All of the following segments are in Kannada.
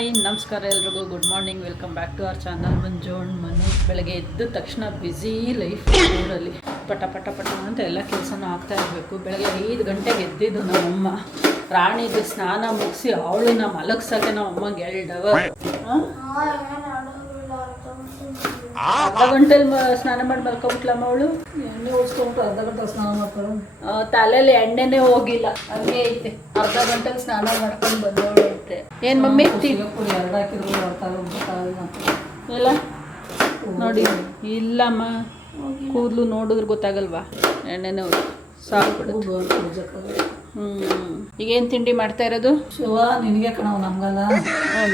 ಹಾಯ್ ನಮಸ್ಕಾರ ಎಲ್ರಿಗೂ good morning welcome back to our channel ಮಂಜೋಣ್ ಮನೆ. ಬೆಳಗ್ಗೆ ಎದ್ದ ತಕ್ಷಣ ಬ್ಯುಸಿ ಲೈಫ್ ಊರಲ್ಲಿ ಪಟ ಪಟ ಪಟ ಅಂತ ಎಲ್ಲ ಕೆಲಸನೂ ಆಗ್ತಾ ಇರಬೇಕು. ಬೆಳಗ್ಗೆ 5 ಗಂಟೆಗೆ ಎದ್ದಿದ್ದು ನಮ್ಮಮ್ಮ ರಾಣಿದು ಸ್ನಾನ ಮುಗಿಸಿ ಅವಳನ್ನ ಮಲಗ್ಸಕ್ಕೆ ನಮ್ಮಮ್ಮಗೆ 2 ಅವರ್ ಅರ್ಧ ಗಂಟೆಲಿ ಸ್ನಾನ ಮಾಡಿ ಮಲ್ಕೊಬಿಟ್ಲಮ್ಮ ಅವಳು. ಎಣ್ಣೆ ಓಡಿಸ್ಕೊಂಬಿಟ್ಟು ಅರ್ಧ ಗಂಟೆ ಸ್ನಾನ ಮಾಡ್ತಾರೆ. ತಲೆಯಲ್ಲಿ ಎಣ್ಣೆನೇ ಹೋಗಿಲ್ಲ, ಹಂಗೆ ಐತೆ. ಅರ್ಧ ಗಂಟೆಗೆ ಸ್ನಾನ ಮಾಡ್ಕೊಂಡು ಬಂದವಳು ಐತೆ. ಏನ್ ಮಮ್ಮಿ ಎರಡು ಹಾಕಿದ್ರು ಎಲ್ಲ ನೋಡಿ. ಇಲ್ಲಮ್ಮ, ಕೂದಲು ನೋಡಿದ್ರೆ ಗೊತ್ತಾಗಲ್ವಾ, ಎಣ್ಣೆನೇ ಹೋಗಿ ಸಾಕು. ಈಗೇನು ತಿಂಡಿ ಮಾಡ್ತಾ ಇರೋದು? ಶಿವ ನಿನಗೆ ಕಣವ, ನಮ್ಗಲ್ಲ.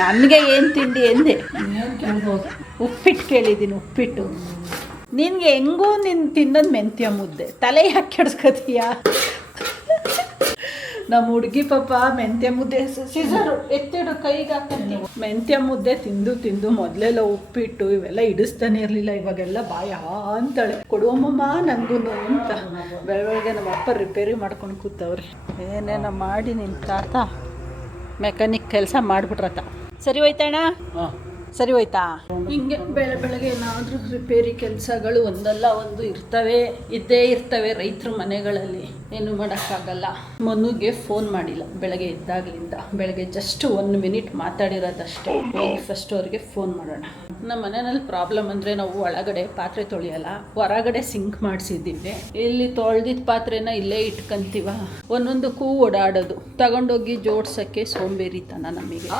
ನನಗೆ ಏನು ತಿಂಡಿ ಎಂದೆ? ಏನು ಕೇಳ್ಬೋದು? ಉಪ್ಪಿಟ್ಟು ಕೇಳಿದ್ದೀನಿ, ಉಪ್ಪಿಟ್ಟು. ನಿನ್ಗೆ ಹೆಂಗೂ ನೀನು ತಿನ್ನೋದು ಮೆಂತ್ಯ ಮುದ್ದೆ, ತಲೆ ಯಾಕೆ ಕೆಡ್ಸ್ಕೊತೀಯ? ನಮ್ಮ ಹುಡುಗಿ ಪಾಪ ಮೆಂತ್ಯ ಮುದ್ದೆ ಸೀಸರು ಎತ್ತಿಡು ಕೈಗೆ ಹಾಕಂತೀವಿ. ಮೆಂತ್ಯ ಮುದ್ದೆ ತಿಂದು ತಿಂದು ಮೊದಲೆಲ್ಲ ಉಪ್ಪಿಟ್ಟು ಇವೆಲ್ಲ ಇಡಿಸ್ತಾನೆ ಇರಲಿಲ್ಲ. ಇವಾಗೆಲ್ಲ ಬಾಯ ಅಂತಾಳೆ, ಕೊಡುವಮ್ಮ ನನಗೂ ಅಂತ. ಬೆಳಗ್ಗೆ ನಮ್ಮ ಅಪ್ಪ ರಿಪೇರಿ ಮಾಡ್ಕೊಂಡು ಕೂತವ್ರಿ. ಏನೇನೋ ಮಾಡಿ ನಿನ್ನ ತಾತ ಮೆಕ್ಯಾನಿಕ್ ಕೆಲಸ ಮಾಡಿಬಿಟ್ರತ. ಸರಿ ಹೋಯ್ತಣ್ಣ? ಸರಿ ಹೋಯ್ತಾ? ಹಿಂಗೆ ಬೆಳಗ್ಗೆ ಏನಾದರೂ ರಿಪೇರಿ ಕೆಲಸಗಳು ಒಂದಲ್ಲ ಒಂದು ಇದ್ದೇ ಇರ್ತವೆ ರೈತರ ಮನೆಗಳಲ್ಲಿ. ಏನು ಮಾಡೋಕ್ಕಾಗಲ್ಲ. ಮನುಗೆ ಫೋನ್ ಮಾಡಿಲ್ಲ ಬೆಳಗ್ಗೆ ಎದ್ದಾಗಲಿಂದ. ಬೆಳಗ್ಗೆ ಜಸ್ಟ್ 1 ಮಿನಿಟ್ ಮಾತಾಡಿರೋದಷ್ಟೇ. ಹೋಗಿ ಫಸ್ಟ್ ಅವ್ರಿಗೆ ಫೋನ್ ಮಾಡೋಣ. ನಮ್ಮ ಮನೆಯಲ್ಲಿ ಪ್ರಾಬ್ಲಮ್ ಅಂದರೆ ನಾವು ಒಳಗಡೆ ಪಾತ್ರೆ ತೊಳೆಯಲ್ಲ, ಹೊರಗಡೆ ಸಿಂಕ್ ಮಾಡಿಸಿದ್ದೀವಿ. ಇಲ್ಲಿ ತೊಳೆದಿದ್ದ ಪಾತ್ರೆನ ಇಲ್ಲೇ ಇಟ್ಕೊಂತೀವ. ಒಂದೊಂದಕ್ಕೂ ಓಡಾಡೋದು, ತಗೊಂಡೋಗಿ ಜೋಡ್ಸೋಕ್ಕೆ ಸೋಂಬೇರಿತನ ನಮಗೆ.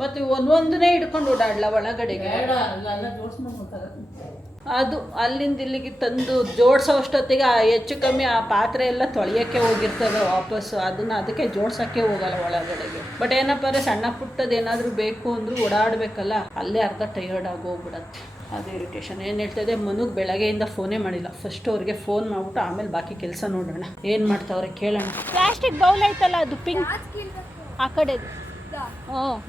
ಮತ್ತೆ ಒಂದೊಂದನ್ನೇ ಹಿಡ್ಕೊಂಡು ಓಡಾಡ್ಲ ಒಳಗಡೆಗೆ? ಅದು ಅಲ್ಲಿಂದ ಇಲ್ಲಿಗೆ ತಂದು ಜೋಡಿಸೋ ಅಷ್ಟೊತ್ತಿಗೆ ಹೆಚ್ಚು ಕಮ್ಮಿ ಆ ಪಾತ್ರೆ ಎಲ್ಲ ತೊಳೆಯೋಕ್ಕೆ ಹೋಗಿರ್ತವೆ ವಾಪಸ್ಸು. ಅದಕ್ಕೆ ಜೋಡ್ಸೋಕ್ಕೆ ಹೋಗಲ್ಲ ಒಳಗಡೆಗೆ. ಬಟ್ ಏನಪ್ಪ ಅಂದರೆ ಸಣ್ಣ ಪುಟ್ಟದ್ದು ಏನಾದರೂ ಬೇಕು ಅಂದರೂ ಓಡಾಡಬೇಕಲ್ಲ, ಅಲ್ಲೇ ಅರ್ಧ ಟಯರ್ಡ್ ಆಗೋಗ್ಬಿಡತ್ತೆ. ಅದು ಇರಿಟೇಷನ್. ಏನು ಹೇಳ್ತಾಯಿದೆ, ಮನುಗೆ ಬೆಳಗ್ಗೆಯಿಂದ ಫೋನೇ ಮಾಡಿಲ್ಲ. ಫಸ್ಟ್ ಅವ್ರಿಗೆ ಫೋನ್ ಮಾಡ್ಬಿಟ್ಟು ಆಮೇಲೆ ಬಾಕಿ ಕೆಲಸ ನೋಡೋಣ. ಏನು ಮಾಡ್ತಾವ್ರೆ ಕೇಳೋಣ. ಪ್ಲಾಸ್ಟಿಕ್ ಬೌಲ್ ಐತಲ್ಲ, ಅದು ಪಿಂಕ್ ಆ ಕಡೆದು.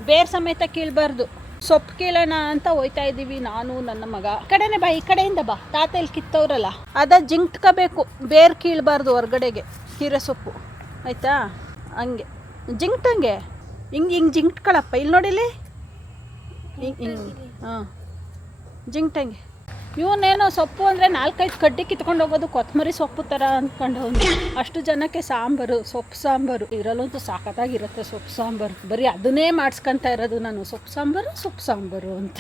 ಬೇರೆ ಸಮೇತ ಕೀಳ್ಬಾರ್ದು. ಸೊಪ್ಪು ಕೀಳೋಣ ಅಂತ ಹೋಯ್ತಾ ಇದ್ದೀವಿ ನಾನು ನನ್ನ ಮಗ. ಕಡೆನೇ ಬಾ, ಈ ಕಡೆಯಿಂದ ಬಾ. ತಾತ ಇಲ್ಲಿ ಕಿತ್ತವ್ರಲ್ಲ, ಅದ ಜಿಂಕ್ಟ್ಕೋಬೇಕು, ಬೇರೆ ಕೀಳ್ಬಾರ್ದು ಹೊರ್ಗಡೆಗೆ. ಕೀರೆ ಸೊಪ್ಪು ಆಯಿತಾ? ಹಂಗೆ ಜಿಂಕ್ಟಂಗೆ ಹಿಂಗೆ ಜಿಂಕ್ಟ್ಕೊಳಪ್ಪ. ಇಲ್ಲಿ ನೋಡಿಲಿ, ಹಿಂಗೆ ಹಾಂ ಜಿಂಕ್ಟಂಗೆ. ಇವನೇನೋ ಸೊಪ್ಪು ಅಂದರೆ 4-5 ಕಡ್ಡಿ ಕಿತ್ಕೊಂಡು ಹೋಗೋದು, ಕೊತ್ತಂಬರಿ ಸೊಪ್ಪು ಥರ ಅಂದ್ಕೊಂಡು. ಅಷ್ಟು ಜನಕ್ಕೆ ಸಾಂಬಾರು, ಸೊಪ್ಪು ಸಾಂಬಾರು ಇರಲ್ಲಂತೂ ಸಾಕತ್ತಾಗಿರುತ್ತೆ. ಸೊಪ್ಪು ಸಾಂಬಾರು ಬರೀ ಅದನ್ನೇ ಮಾಡಿಸ್ಕೊತಾ ಇರೋದು ನಾನು. ಸೊಪ್ಪು ಸಾಂಬಾರು ಅಂತ.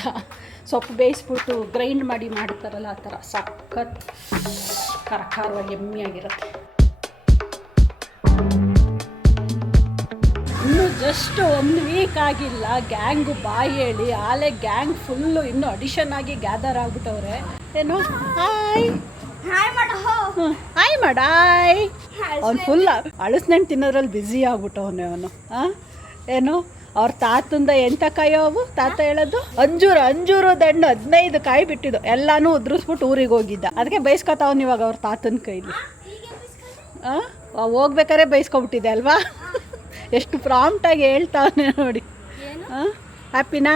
ಸೊಪ್ಪು ಬೇಯಿಸ್ಬಿಟ್ಟು ಗ್ರೈಂಡ್ ಮಾಡಿ ಮಾಡ್ತಾರಲ್ಲ, ಆ ಥರ ಸಖತ್ ಖಾರವಾಗಿ ಎಮ್ಮಿಯಾಗಿರುತ್ತೆ. ಇನ್ನೂ ಜಸ್ಟ್ 1 ವೀಕ್ ಆಗಿಲ್ಲ, ಗ್ಯಾಂಗು ಬಾಯಿ ಹೇಳಿ ಆಲೆ ಗ್ಯಾಂಗ್ ಫುಲ್ಲು ಇನ್ನೂ ಅಡಿಷನ್ ಆಗಿ ಗ್ಯಾದರ್ ಆಗ್ಬಿಟ್ಟವ್ರೆ. ಏನು ಹಾಯ್ ಮಾಡಾಯ್. ಅವ್ನು ಫುಲ್ ಅಳಸ್ನೆಣ್ಣು ತಿನ್ನೋದ್ರಲ್ಲಿ ಬ್ಯುಸಿ ಆಗ್ಬಿಟ್ಟವನೇ ಅವನು. ಏನು ಅವ್ರ ತಾತಂದ ಎಂಥ ಕಾಯೋ ಅವು? ತಾತ ಹೇಳೋದು ಅಂಜೂರು ದಂಡು 15 ಕಾಯಿ ಬಿಟ್ಟಿದ್ದು, ಎಲ್ಲನೂ ಉದ್ರಿಸ್ಬಿಟ್ಟು ಊರಿಗೆ ಹೋಗಿದ್ದ. ಅದಕ್ಕೆ ಬೈಸ್ಕೊತಾವನು ಇವಾಗ ಅವ್ರ ತಾತನ ಕೈಲಿ. ಹೋಗ್ಬೇಕಾರೆ ಬೈಸ್ಕೊಬಿಟ್ಟಿದೆ ಅಲ್ವಾ? ಎಷ್ಟು ಪ್ರಾಂಪ್ಟಾಗಿ ಹೇಳ್ತಾವನೆ ನೋಡಿ. ಹ್ಯಾಪಿನಾ?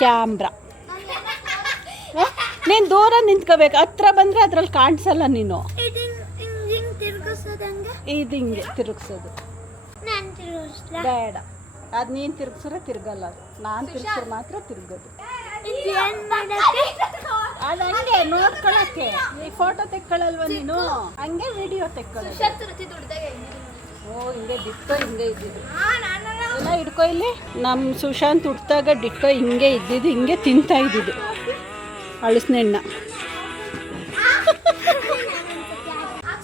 ಕ್ಯಾಮ್ರಾ ನೀನು ದೂರ ನಿಂತ್ಕೋಬೇಕು, ಹತ್ರ ಬಂದರೆ ಅದ್ರಲ್ಲಿ ಕಾಣಿಸಲ್ಲ ನೀನು. ಇದು ಹಿಂಗೆ ತಿರುಗಿಸೋದು ಬೇಡ. ಅದು ನೀನು ತಿರುಗಿಸ್ರೆ ತಿರುಗಲ್ಲ, ಅದು ನಾನು ತಿರುಗಿಸ್ರೆ ಮಾತ್ರ ತಿರುಗೋದು. ಅದು ಹಂಗೆ ನೋಡ್ಕೊಳಕ್ಕೆ. ಈ ಫೋಟೋ ತೆಕ್ಕೊಳ್ಳಲ್ವ ನೀನು? ಹಂಗೆ ವಿಡಿಯೋ ತೆಕ್ಕೊಳ್ಳೋದು. ಹಿಂಗೆ ಡಿಟ್ಟೋ ಹಿಂಗೆ ಇದ್ದಿದ್ದು ಎಲ್ಲ ಹಿಡ್ಕೊ. ಇಲ್ಲಿ ನಮ್ಮ ಸುಶಾಂತ್ ಹುಟ್ಟಿದಾಗ ಡಿಟ್ಟೋ ಹಿಂಗೆ ಇದ್ದಿದ್ದು, ಹಿಂಗೆ ತಿಂತಾ ಇದ್ದಿದ್ದು ಅಳಸ್ನೆಣ್ಣ.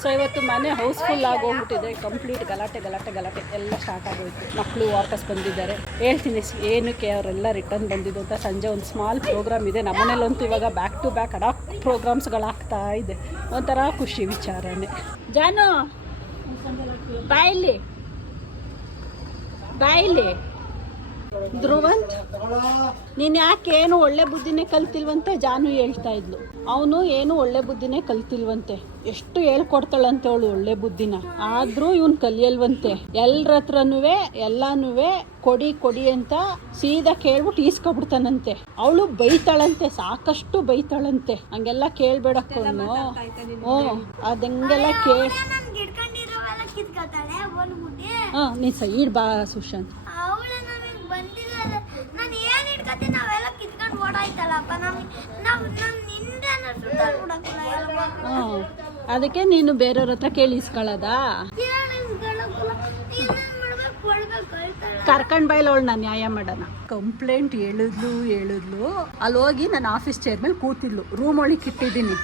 ಸೊ ಇವತ್ತು ಮನೆ ಹೌಸ್ಫುಲ್ ಆಗೋಗ್ಬಿಟ್ಟಿದೆ. ಕಂಪ್ಲೀಟ್ ಗಲಾಟೆ ಎಲ್ಲ ಸ್ಟಾರ್ಟ್ ಆಗೋಯ್ತು. ಮಕ್ಕಳು ವಾಪಸ್ ಬಂದಿದ್ದಾರೆ. ಹೇಳ್ತೀನಿ ಏನಕ್ಕೆ ಅವರೆಲ್ಲ ರಿಟರ್ನ್ ಬಂದಿದ್ದು ಅಂತ. ಸಂಜೆ ಒಂದು ಸ್ಮಾಲ್ ಪ್ರೋಗ್ರಾಮ್ ಇದೆ ನಮ್ಮನೇಲಂತೂ. ಇವಾಗ ಬ್ಯಾಕ್ ಟು ಬ್ಯಾಕ್ ಅಡಾಕ್ ಪ್ರೋಗ್ರಾಮ್ಸ್ಗಳಾಗ್ತಾ ಇದೆ. ಒಂಥರ ಖುಷಿ ವಿಚಾರನೇ. ಜಾನು ಬಾಯಿಲಿ ಧ್ರುವಂತ್, ನೀನು ಯಾಕೆ ಏನು ಒಳ್ಳೆ ಬುದ್ಧಿನೇ ಕಲ್ತಿಲ್ವಂತೆ? ಜಾನು ಹೇಳ್ತಾ ಇದ್ಲು, ಅವನು ಏನು ಒಳ್ಳೆ ಬುದ್ಧಿನೇ ಕಲ್ತಿಲ್ವಂತೆ. ಎಷ್ಟು ಹೇಳ್ಕೊಡ್ತಾಳಂತೆ ಅವಳು ಒಳ್ಳೆ ಬುದ್ಧಿನ, ಆದರೂ ಇವನು ಕಲಿಯಲ್ವಂತೆ. ಎಲ್ಲರ ಹತ್ರನೂ ಎಲ್ಲಾನು ಕೊಡಿ ಅಂತ ಸೀದಾ ಕೇಳ್ಬಿಟ್ಟು ಈಸ್ಕೊಬಿಡ್ತಾನಂತೆ. ಅವಳು ಬೈತಾಳಂತೆ, ಸಾಕಷ್ಟು ಬೈತಾಳಂತೆ. ಹಂಗೆಲ್ಲ ಕೇಳ್ಬೇಡಕ್ಕೊಂಡು. ಅದಂಗೆಲ್ಲ ಹಾಂ ನೀನು ಸೈಡ್ ಬಾ ಸುಶಾಂತ್. ಅವಳ ನಮಗೆ ಬಂದಿಲ್ಲ. ನಾನು ಏನು ಇಟ್ಕೊತೀನಿ ನಾವೆಲ್ಲ ಕಿತ್ಕೊಂಡು ಓಡಾಯ್ತಲ್ಲಪ್ಪ. ನಾವು ನಿಂದೆನ ಸುತ್ತಾಡ್ಬಿಡಕ್ಕಲ್ಲ ಎಲ್ಲ. ಹಾಂ ಅದಕ್ಕೆ ನೀನು ಬೇರೆಯವ್ರ ಹತ್ರ ಕೇಳಿ ಇಸ್ಕೊಳ್ಳೋದಾ? ಕರ್ಕೊಂಡ್ ಬಾಯ್ಲ ಅವಳು ನಾನು ನ್ಯಾಯ ಮಾಡೋಣ. ಕಂಪ್ಲೇಂಟ್ ಹೇಳಿದ್ಲು ಅಲ್ಲಿ ಹೋಗಿ ನಾನು ಆಫೀಸ್ ಚೇರ್ ಮೇಲೆ ಕೂತಿದ್ಲು. ರೂಮ್ ಒಳಗೆ ಇಟ್ಟಿದ್ದೀನಿ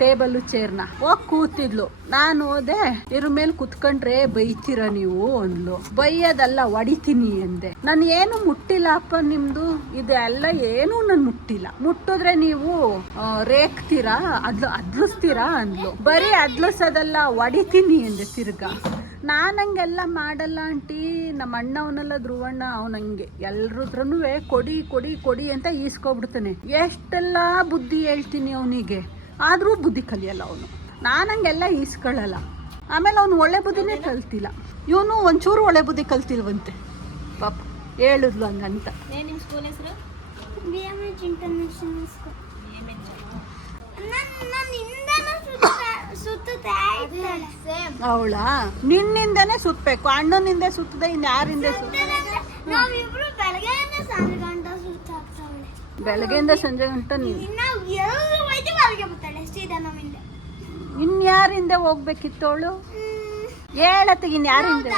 ಟೇಬಲ್ಲು ಚೇರ್ನ. ಹೋಗಿ ಕೂತಿದ್ಲು. ನಾನು ಹೋದೆ, ಇದ್ರ ಮೇಲೆ ಕುತ್ಕೊಂಡ್ರೆ ಬೈತೀರ ನೀವು ಅಂದ್ಲು. ಬೈಯೋದಲ್ಲ ಹೊಡಿತೀನಿ ಅಂದೆ. ನಾನು ಏನು ಮುಟ್ಟಿಲ್ಲ ಅಪ್ಪ ನಿಮ್ದು ಇದೆಲ್ಲ ಏನೂ ನಾನು ಮುಟ್ಟಿಲ್ಲ. ಮುಟ್ಟಿದ್ರೆ ನೀವು ರೇಗ್ತೀರಾ ಅದ್ಲಿಸ್ತೀರಾ ಅಂದ್ಲು. ಬರೀ ಅದ್ಲಿಸೋದಲ್ಲ ಹೊಡಿತೀನಿ ಅಂದೆ ತಿರ್ಗಾ. ನಾನು ಹಂಗೆಲ್ಲ ಮಾಡಲ್ಲ ಆಂಟಿ. ನಮ್ಮ ಅಣ್ಣವನೆಲ್ಲ ಧ್ರುವಣ್ಣ ಅವನಂಗೆ ಎಲ್ರದ್ರೂ ಕೊಡಿ ಕೊಡಿ ಕೊಡಿ ಅಂತ ಈಸ್ಕೊಬಿಡ್ತಾನೆ. ಎಷ್ಟೆಲ್ಲ ಬುದ್ಧಿ ಹೇಳ್ತೀನಿ ಅವನಿಗೆ, ಆದರೂ ಬುದ್ಧಿ ಕಲಿಯಲ್ಲ ಅವನು. ನಾನು ಹಂಗೆಲ್ಲ ಈಸ್ಕೊಳ್ಳಲ್ಲ. ಆಮೇಲೆ ಅವನು ಒಳ್ಳೆ ಬುದ್ಧಿನೇ ಕಲ್ತಿಲ್ಲ. ಇವನು ಒಂಚೂರು ಒಳ್ಳೆ ಬುದ್ಧಿ ಕಲ್ತಿಲ್ವಂತೆ ಪಾಪ. ಹೇಳಿದ್ಲು ಹಂಗಂತ. ನಿಮ್ಮ ಸ್ಕೂಲ್ ಹೆಸರು? BMH international school. ಅವಳಾ ನಿನ್ನಿಂದನೇ ಸುತ್ತಬೇಕು, ಅಣ್ಣನಿಂದ ಸುತ್ತದೆ ಇನ್ಯಾರಿಂದ ಬೆಳಗ್ಗೆಯಿಂದ ಸಂಜೆ ಗಂಟ ಇನ್ಯಾರಿಂದ ಹೋಗ್ಬೇಕಿತ್ತು ಅವಳು? ಹೇಳತ್ತ ಇನ್ಯಾರಿಂದ?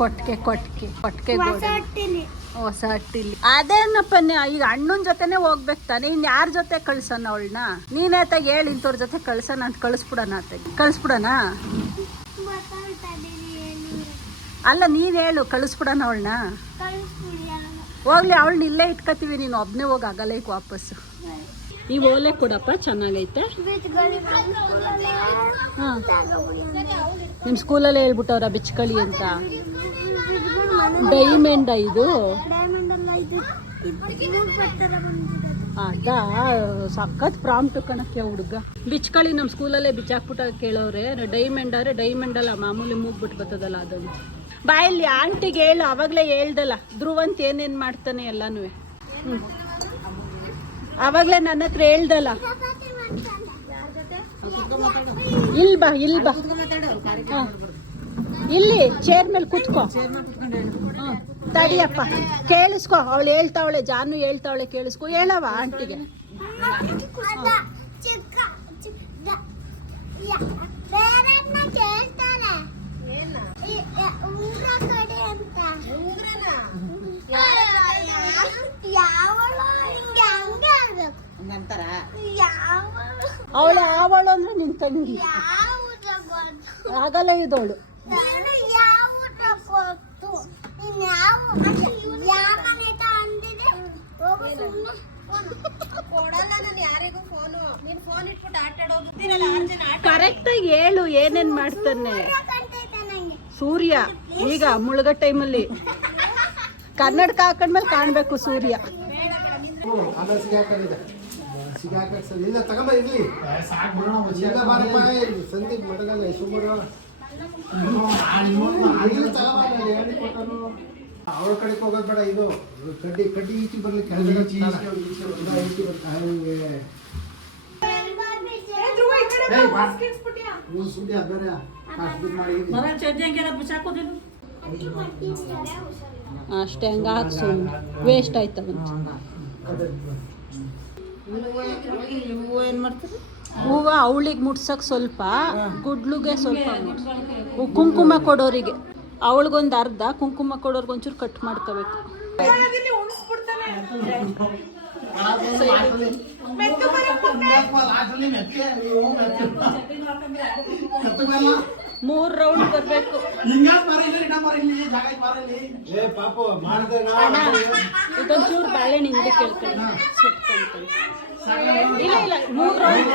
ಕೊಟ್ಕೆ ಹೊಸ ಹಟ್ಟಿಲಿ ಅದೇನಪ್ಪ. ಈಗ ಅಣ್ಣನ ಜೊತೆನೆ ಹೋಗ್ಬೇಕು ತಾನೆ, ಇನ್ ಯಾರ ಜೊತೆ ಕಳ್ಸೋಣ ಅವಳನ್ನ? ನೀನೇ ತಾಗ ಹೇಳಿ ಇಂಥವ್ರ ಜೊತೆ ಕಳ್ಸೋಣ ಅಂತ. ಕಳಿಸ್ಬಿಡೋಣ ಅಲ್ಲ ನೀನ್ ಹೇಳು, ಕಳಿಸ್ಬಿಡೋಣ ಅವಳನ್ನ. ಹೋಗ್ಲಿ ಅವಳನ್ನ ಇಲ್ಲೇ ಇಟ್ಕೋತೀವಿ, ನೀನು ಒಬ್ನೇ ಹೋಗಿ ಆಗಲ್ಲ ಈಗ ವಾಪಸ್ಸು. ಈ ಓಲೆ ಕೊಡಪ್ಪ, ಚೆನ್ನಾಗೈತೆ. ಹಾಂ ನಿಮ್ಮ ಸ್ಕೂಲಲ್ಲೇ ಹೇಳ್ಬಿಟ್ಟವ್ರ ಬಿಚ್ಕಳಿ ಅಂತ. ಡೈಮಂಡ್ ಇದು ಅದಾ ಸಖತ್ ಪ್ರಾಂಪ್ಟ್ ಕಣಕ್ಕೆ ಹುಡುಗ. ಬಿಚ್ಕಳಿ ನಮ್ಮ ಸ್ಕೂಲಲ್ಲೇ ಬಿಚ್ಚಾಕ್ಬಿಟ್ಟ ಕೇಳೋರೆ. ಡೈಮಂಡ್ ಆದರೆ ಡೈಮಂಡ್ ಅಲ್ಲ, ಮಾಮೂಲಿ ಮೂಗ್ಬಿಟ್ಟು ಬರ್ತದಲ್ಲ ಅದೊಂದು. ಬಾಯಲ್ಲಿ ಆಂಟಿಗೆ ಹೇಳು, ಅವಾಗಲೇ ಹೇಳ್ದಲ್ಲ ಧ್ರುವಂತ ಏನೇನು ಮಾಡ್ತಾನೆ ಎಲ್ಲನೂ. ಆವಾಗಲೇ ನನ್ನ ಹತ್ರ ಹೇಳ್ದಲ್ಲ. ಇಲ್ಲಿ ಬಾ ಹಾಂ ಇಲ್ಲಿ ಚೇರ್ ಮೇಲೆ ಕೂತ್ಕೋ. ಹಾಂ ತಡಿಯಪ್ಪ, ಕೇಳಿಸ್ಕೊ. ಅವಳು ಹೇಳ್ತಾವಳೆ, ಜಾನು ಹೇಳ್ತಾವಳೆ, ಕೇಳಿಸ್ಕೊ. ಹೇಳವ ಆಂಟಿಗೆ. ಅವಳು ಅಂದ್ರೆ ನಿನ್ ತಂಗಿ ಆಗಲ್ಲ ಇದವಳು. ಕರೆಕ್ಟಾಗಿ ಹೇಳು ಏನೇನ್ ಮಾಡ್ತಾನೆ ಸೂರ್ಯ. ಈಗ ಮುಳುಗೋ ಟೈಮಲ್ಲಿ ಕನ್ನಡಕ ಹಾಕೊಂಡ್ಮೇಲೆ ಕಾಣ್ಬೇಕು ಸೂರ್ಯ. ಅವ್ರ ಕಡೆಗೆ ಹೋಗೋದು ಬೇಡ. ಇದು ಕಡ್ಡಿ ಈಚೆ ಬರ್ಲಿ, ಕೆಳಗಡೆ ಅಷ್ಟೇ ಹಂಗ ಹಾಕ್ಸು, ವೇಸ್ಟ್ ಆಯ್ತವಂತ. ಹೂವು ಅವಳಿಗೆ ಮುಟ್ಸಕ್ಕೆ ಸ್ವಲ್ಪ, ಗುಡ್ಲುಗೆ ಸ್ವಲ್ಪ, ಕುಂಕುಮ ಕೊಡೋರಿಗೆ ಅವಳಿಗೊಂದು ಅರ್ಧ, ಕುಂಕುಮ ಕೊಡೋರ್ಗೆ ಒಂಚೂರು ಕಟ್ ಮಾಡ್ಕೋಬೇಕು. ಮೂರು ರೌಂಡ್ ಬರಬೇಕು. ಇದೊಂಚೂರು ಬಾಳೆಹಣ್ಣು ಹಿಂದೆ ಕೇಳ್ಕೊಂಡು ಸುಟ್ಕೊಂತಾನೆ. ಇಲ್ಲ 3 ರೌಂಡ್.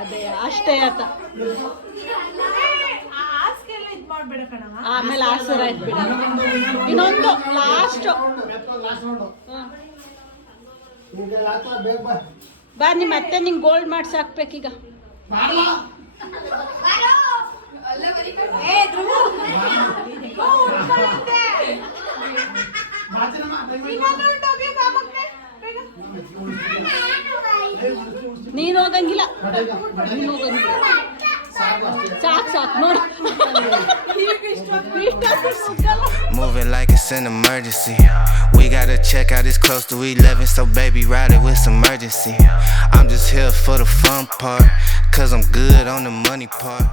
ಅದೇ ಅಷ್ಟೇ ಆತ. ಆಮೇಲೆ ಆಸರ ಆಯ್ತು ಬಿಡ. ಇನ್ನೊಂದು ಲಾಸ್ಟ್ ಈಗ ಆತ ಬೇಗ ಬಾ ಬಾ ನಿಮ್ಮ ಅತ್ತೆ ನಿಂಗೆ ಗೋಲ್ಡ್ ಮಾಡ್ಸಿ ಹಾಕ್ಬೇಕೀಗ. ಮಾಡಲ್ಲ ನೀನು ಹೋಗಂಗಿಲ್ಲ, ನೀನು ಹೋಗಂಗಿಲ್ಲ. ಸಾಕು ನೋಡಿ. Moving like it's an emergency. We gotta check out, it's close to 11, so baby ride it with some urgency. I'm just here for the fun part, cause I'm good on the money part.